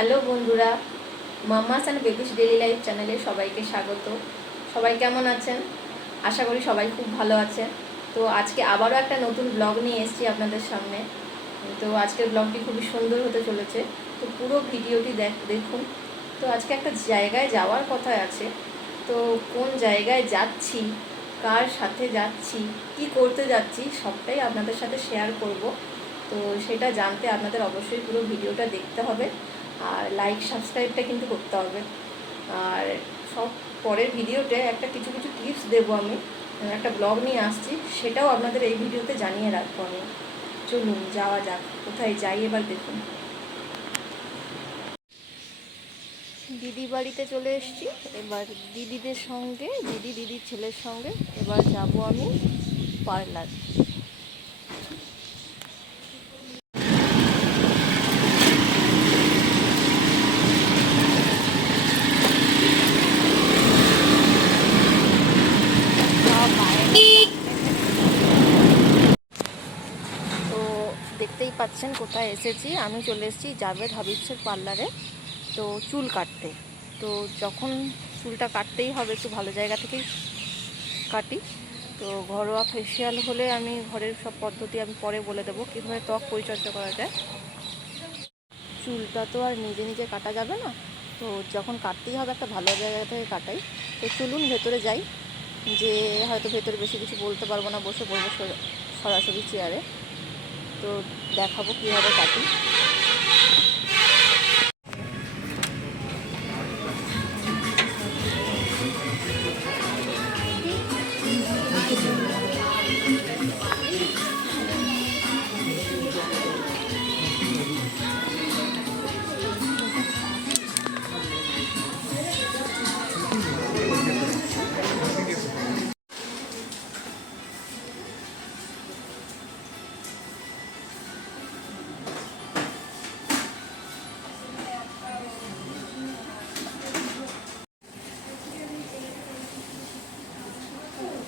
Hello বন্ধুরা mummas and babies daily life চ্যানেলে সবাইকে স্বাগত। সবাই কেমন আছেন? আশা করি সবাই খুব ভালো আছেন। তো আজকে আবারও একটা নতুন ব্লগ নিয়ে এসেছি আপনাদের সামনে। তো আজকের ব্লগটি খুবই সুন্দর হতে চলেছে। তো পুরো ভিডিওটি দেখ, দেখুন। তো আজকে একটা জায়গায় যাওয়ার কথা আছে। তো কোন জায়গায় যাচ্ছি, কার সাথে যাচ্ছি, কি করতে যাচ্ছি, সবটাই আপনাদের সাথে শেয়ার করব। তো সেটা জানতে আপনাদের অবশ্যই পুরো ভিডিওটা দেখতে হবে। আর লাইক সাবস্ক্রাইবটা কিন্তু করতে হবে। আর সব পরের ভিডিওতে একটা কিছু কিছু টিপস দেবো আমি। একটা ব্লগ নিয়ে আসছি। সেটাও আপনাদের এই ভিডিওতে জানিয়ে রাখব আমি। চলুন, যাওয়া যাক। কোথায় যাই এবার দেখুন। দিদি বাড়িতে চলে এসেছি। এবার দিদিদের সঙ্গে, দিদি দিদির ছেলের সঙ্গে এবার যাব আমি পার্লার তো দেখতেই পাচ্ছেন, কোথায় এসেছি? আমি চলে এসেছি জাভেদ হাবিবসের পার্লারে, তো চুল কাটতে। তো যখন চুলটা কাটতেই হবে, একটু ভালো জায়গা থেকেই কাটি। তো ঘরোয়া ফেসিয়াল হলে আমি ঘরের সব পদ্ধতি আমি পরে বলে দেবো, কীভাবে ত্বক পরিচর্যা করা যায়। চুলটা তো আর নিজে নিজে কাটা যাবে না। তো যখন কাটতেই হবে, একটা ভালো জায়গা থেকে কাটাই। তো চলুন ভেতরে যাই। যে হয়তো ভেতরে বেশি কিছু বলতে পারব না, বসে পড়ব সরাসরি চেয়ারে তো দেখাবো কীভাবে কাটি।